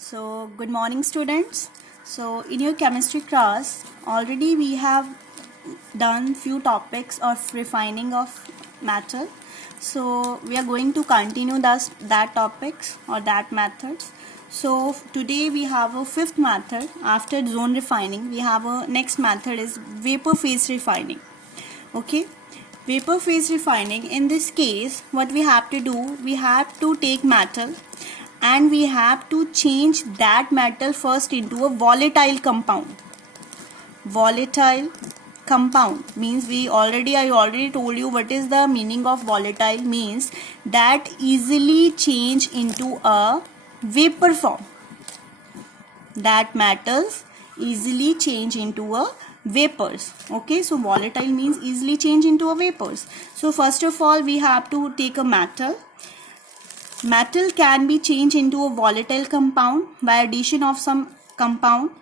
So, good morning, students. So, in your chemistry class, already we have done few topics of refining of matter. So, we are going to continue that topics or that methods. So, today we have a fifth method. After zone refining, we have a next method is vapor phase refining. Okay, vapor phase refining. In this case, what we have to do, we have to take metal and we have to change that metal first into a volatile compound. Volatile compound means I already told you what is the meaning of volatile. Means that easily change into a vapor form. That metals easily change into a vapors. Okay, so volatile means easily change into a vapors. So first of all, we have to take a metal. Metal can be changed into a volatile compound by addition of some compound,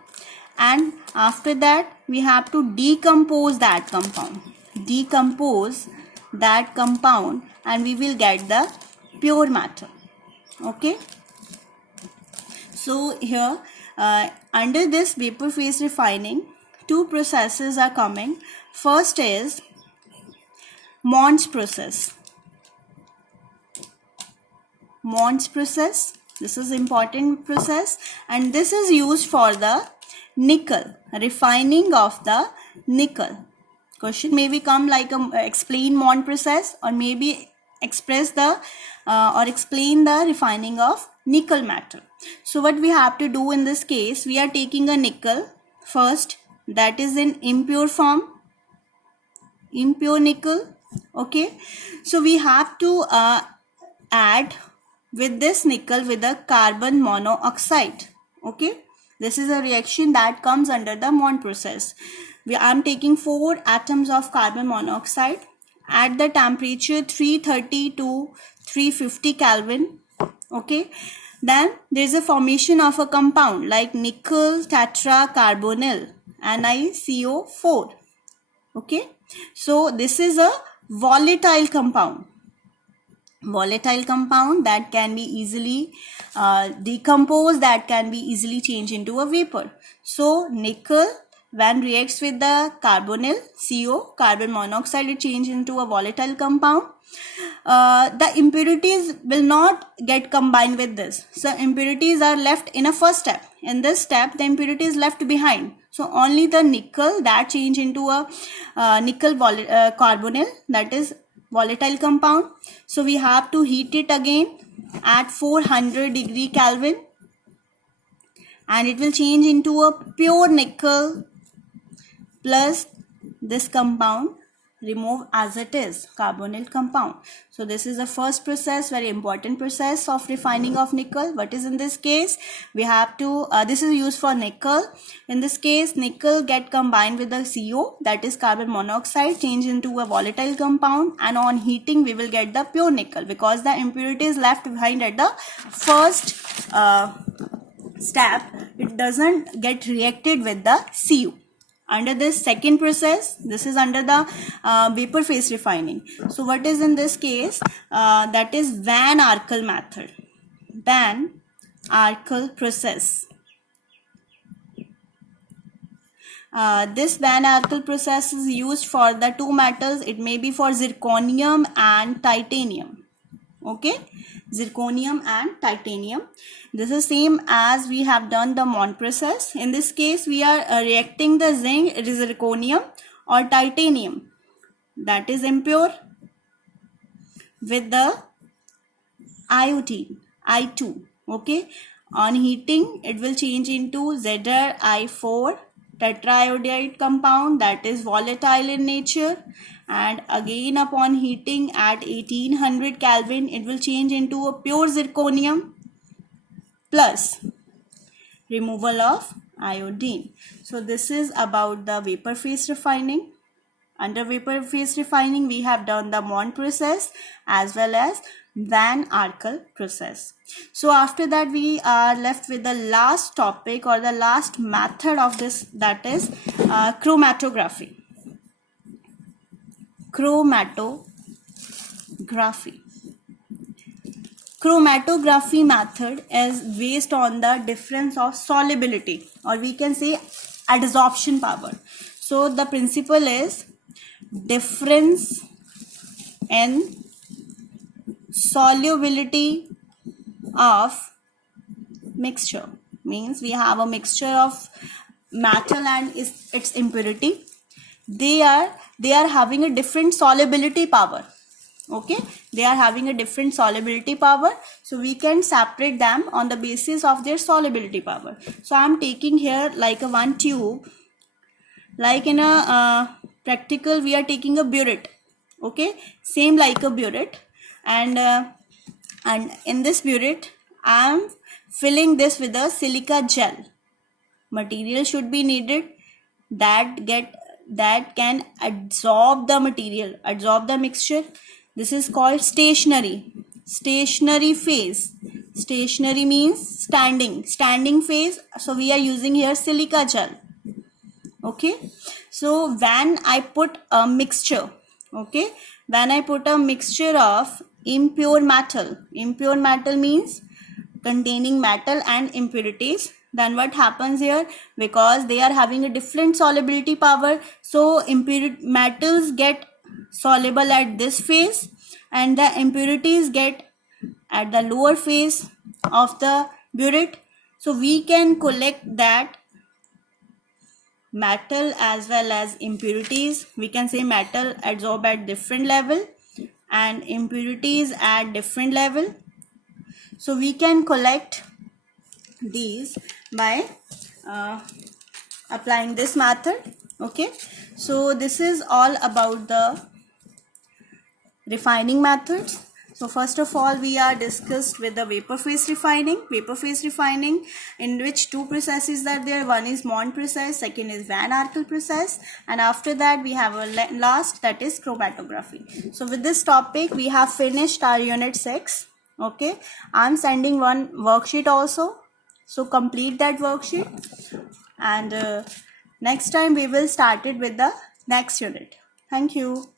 and after that we have to decompose that compound. Decompose that compound and we will get the pure metal. Okay. So here under this vapor phase refining, two processes are coming. First is Mond's process. Mond's process. This is important process, and this is used for the nickel, refining of the nickel. Question maybe come like explain Mond process, or maybe express the or explain the refining of nickel metal. So what we have to do in this case, we are taking a nickel first, that is in impure form, impure nickel. Okay, so we have to add with this nickel with a carbon monoxide. Okay, this is a reaction that comes under the Mond process. I am taking 4 atoms of carbon monoxide at the temperature 330 to 350 Kelvin. Okay, then there is a formation of a compound like nickel tetracarbonyl NiCO4. Okay, so this is a volatile compound. Volatile compound that can be easily decomposed, that can be easily changed into a vapor. So nickel, when reacts with the carbonyl CO, carbon monoxide, it changes into a volatile compound. The impurities will not get combined with this. So impurities are left in a first step. In this step, the impurity is left behind. So only the nickel that change into a nickel carbonyl, that is volatile compound. So we have to heat it again at 400 degree Kelvin, and it will change into a pure nickel plus this compound remove as it is, carbonyl compound. So this is the first process, very important process of refining of nickel. What is in this case, we have to this is used for nickel. In this case, nickel get combined with the CO, that is carbon monoxide, change into a volatile compound, and on heating we will get the pure nickel, because the impurity is left behind at the first step. It doesn't get reacted with the CO. Under this second process, this is under the vapor phase refining. So what is in this case, that is Van Arkel method, Van Arkel process. This Van Arkel process is used for the two metals. It may be for zirconium and titanium. Okay, zirconium and titanium. This is same as we have done the Mond process. In this case, we are reacting the zinc, it is zirconium, or titanium, that is impure, with the iodine, I2. Okay, on heating it will change into ZrI4 tetraiodide compound, that is volatile in nature, and again upon heating at 1800 Kelvin it will change into a pure zirconium plus removal of iodine. So this is about the vapor phase refining. Under vapor phase refining, we have done the Mond process as well as Van Arkel process. So after that, we are left with the last topic or the last method of this, that is chromatography. Chromatography. chromatography method is based on the difference of solubility, or we can say adsorption power. So the principle is difference in solubility of mixture. Means we have a mixture of metal and its impurity. They are having a different solubility power. Okay, they are having a different solubility power, so we can separate them on the basis of their solubility power. So I am taking here like a one tube, like in a practical we are taking a burette. Okay, same like a burette, and in this burette I am filling this with a silica gel. Material should be needed that can absorb the material, absorb the mixture. This is called stationary phase. Stationary means standing phase, so we are using here silica gel. Okay, so when I put a mixture, okay, when I put a mixture of impure metal means containing metal and impurities, then what happens here, because they are having a different solubility power, so metals get soluble at this phase and the impurities get at the lower phase of the burette. So we can collect that metal as well as impurities. We can say metal adsorb at different level and impurities at different level. So we can collect these by applying this method. Okay, so this is all about the refining methods. So first of all, we are discussed with the vapor phase refining. Vapor phase refining, in which two processes are there. One is Mond process, second is Van Arkel process, and after that we have a last, that is chromatography. So with this topic we have finished our unit 6. Okay, I'm sending one worksheet also, so complete that worksheet, and next time we will start it with the next unit. Thank you.